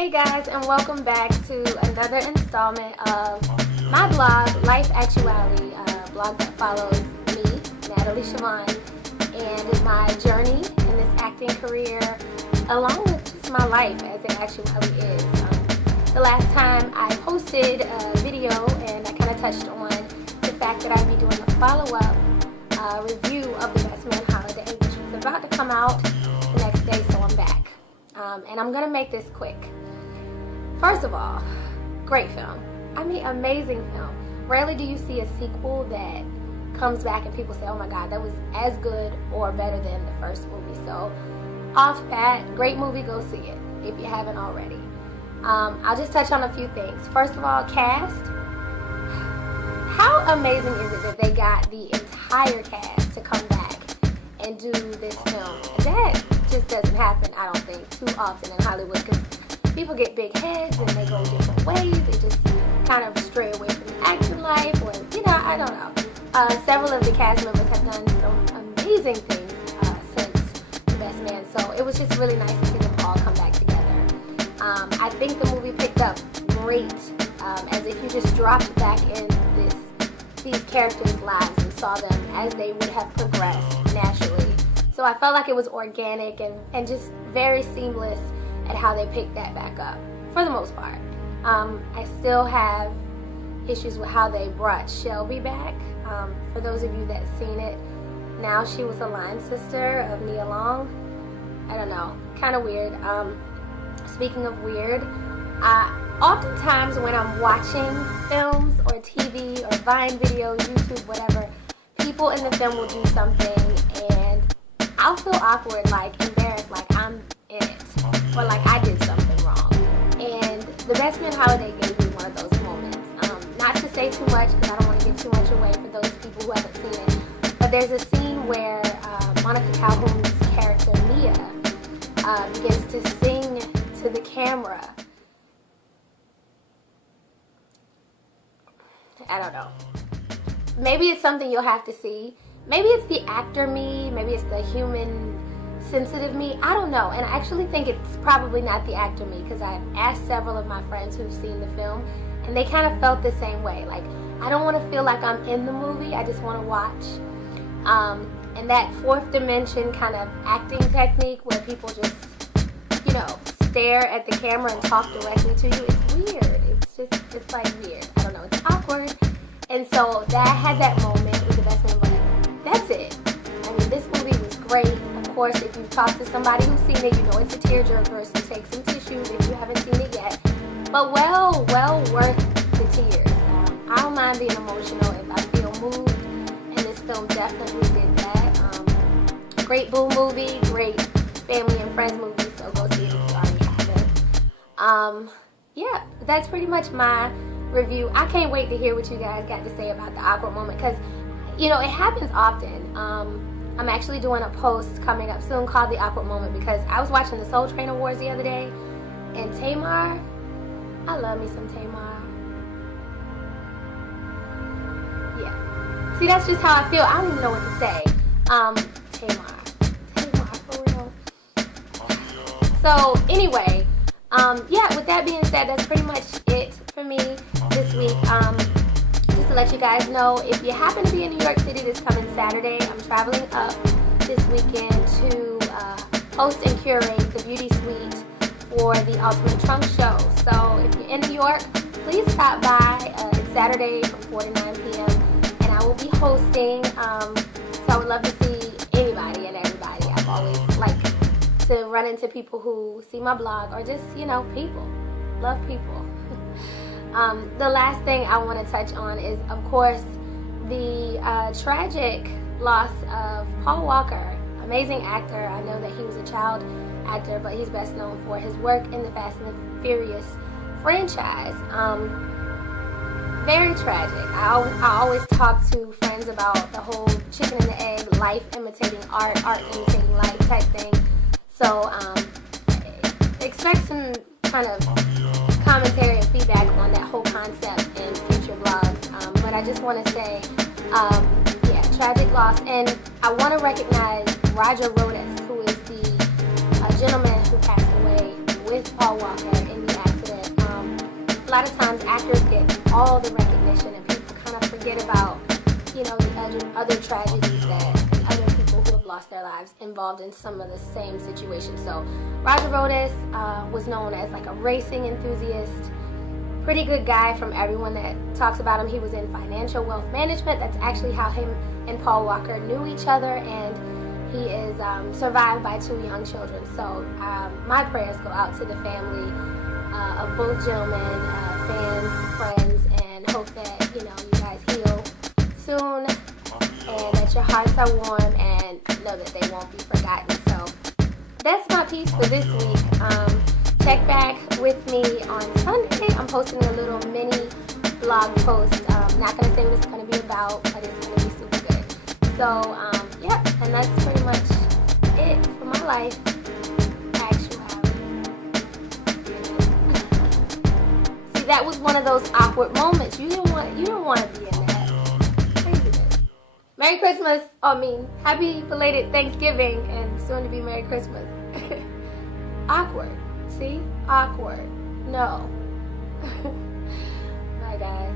Hey guys, and welcome back to another installment of my blog, Life ACTuAlie, a blog that follows me, Natalie, Chevonne, and my journey in this acting career, along with just my life as it actually is. The last time I posted a video, and I kind of touched on the fact that I'd be doing a follow-up review of The Best Man Holiday, which was about to come out the next day, so I'm back. And I'm going to make this quick. First of all, great film. I mean, amazing film. Rarely do you see a sequel that comes back and people say, oh my god, that was as good or better than the first movie. So, off bat, great movie, go see it if you haven't already. I'll just touch on a few things. First of all, cast. How amazing is it that they got the entire cast to come back and do this film? That just doesn't happen, I don't think, too often in Hollywood, because people get big heads and they go different ways. They just kind of stray away from the acting life, or, I don't know. Several of the cast members have done some amazing things since The Best Man, so it was just really nice to see them all come back together. I think the movie picked up great, as if you just dropped back in these characters' lives and saw them as they would have progressed naturally. So I felt like it was organic and just very seamless at how they picked that back up, for the most part. I still have issues with how they brought Shelby back. For those of you that seen it, now she was a line sister of Nia Long. I don't know, kind of weird. Speaking of weird, oftentimes when I'm watching films or TV or Vine videos, YouTube, whatever, people in the film will do something and I'll feel awkward, like embarrassed, like I'm in it, or like I did something wrong. And The Best Man Holiday gave me one of those moments. Not to say too much, because I don't want to give too much away for those people who haven't seen it, but there's a scene where Monica Calhoun's character, Mia, begins to sing to the camera. I don't know. Maybe it's something you'll have to see. Maybe it's the actor me, maybe it's the human sensitive me, I don't know. And I actually think it's probably not the actor me, because I've asked several of my friends who've seen the film and they kind of felt the same way. Like, I don't want to feel like I'm in the movie, I just want to watch. And that fourth dimension kind of acting technique where people just, stare at the camera and talk directly to you, it's weird. It's like weird. I don't know, it's awkward. And so that had that moment with The Best Man, but that's it. I mean, this movie was great. Of course, if you've talked to somebody who's seen it, you know it's a tearjerker, so take some tissues if you haven't seen it yet. But well worth the tears. I don't mind being emotional if I feel moved, and this film definitely did that. Great boo movie, great family and friends movie, so go see it if you already haven't. Yeah, that's pretty much my review. I can't wait to hear what you guys got to say about the awkward moment, because, it happens often. I'm actually doing a post coming up soon called The Awkward Moment, because I was watching the Soul Train Awards the other day, and Tamar, I love me some Tamar. Yeah. See, that's just how I feel. I don't even know what to say. Tamar, for real. So, anyway, yeah, with that being said, that's pretty much it for me this week. Just to let you guys know, if you happen to be in New York City this coming Saturday, I'm traveling up this weekend to host and curate the beauty suite for the Ultimate Trunk Show. So if you're in New York, please stop by. It's Saturday from 4 to 9 p.m. and I will be hosting. So I would love to see anybody and everybody. I've always liked to run into people who see my blog, or just, people. Love people. The last thing I want to touch on is, of course, the tragic loss of Paul Walker. Amazing actor. I know that he was a child actor, but he's best known for his work in the Fast and the Furious franchise. Very tragic. I always talk to friends about the whole chicken and the egg, life imitating art, art imitating life type thing. So expect some kind of commentary and feedback on that whole concept in future vlogs. But I just want to say, yeah, tragic loss. And I want to recognize Roger Rodas, who is the gentleman who passed away with Paul Walker in the accident. A lot of times actors get all the recognition and people kind of forget about, you know, the other tragedies that other people who have lost their lives involved in some of the same situations. So Roger Rodas was known as like a racing enthusiast, pretty good guy from everyone that talks about him. He was in financial wealth management. That's actually how him and Paul Walker knew each other, and he is survived by 2 young children. So my prayers go out to the family of both gentlemen, fans, friends, and hope that, you know, you guys heal soon and that your hearts are warm and know that they won't be forgotten. So that's my piece for this week. Check back with me on Sunday. I'm posting a little mini blog post. Not going to say what it's going to be about, but it's going to be super good. So, yeah, and that's pretty much it for my life. ACTuAlie. See, that was one of those awkward moments. You don't want to be in that. Craziness. Merry Christmas. Happy belated Thanksgiving and soon to be Merry Christmas. Awkward. See? Awkward. No. Bye, guys.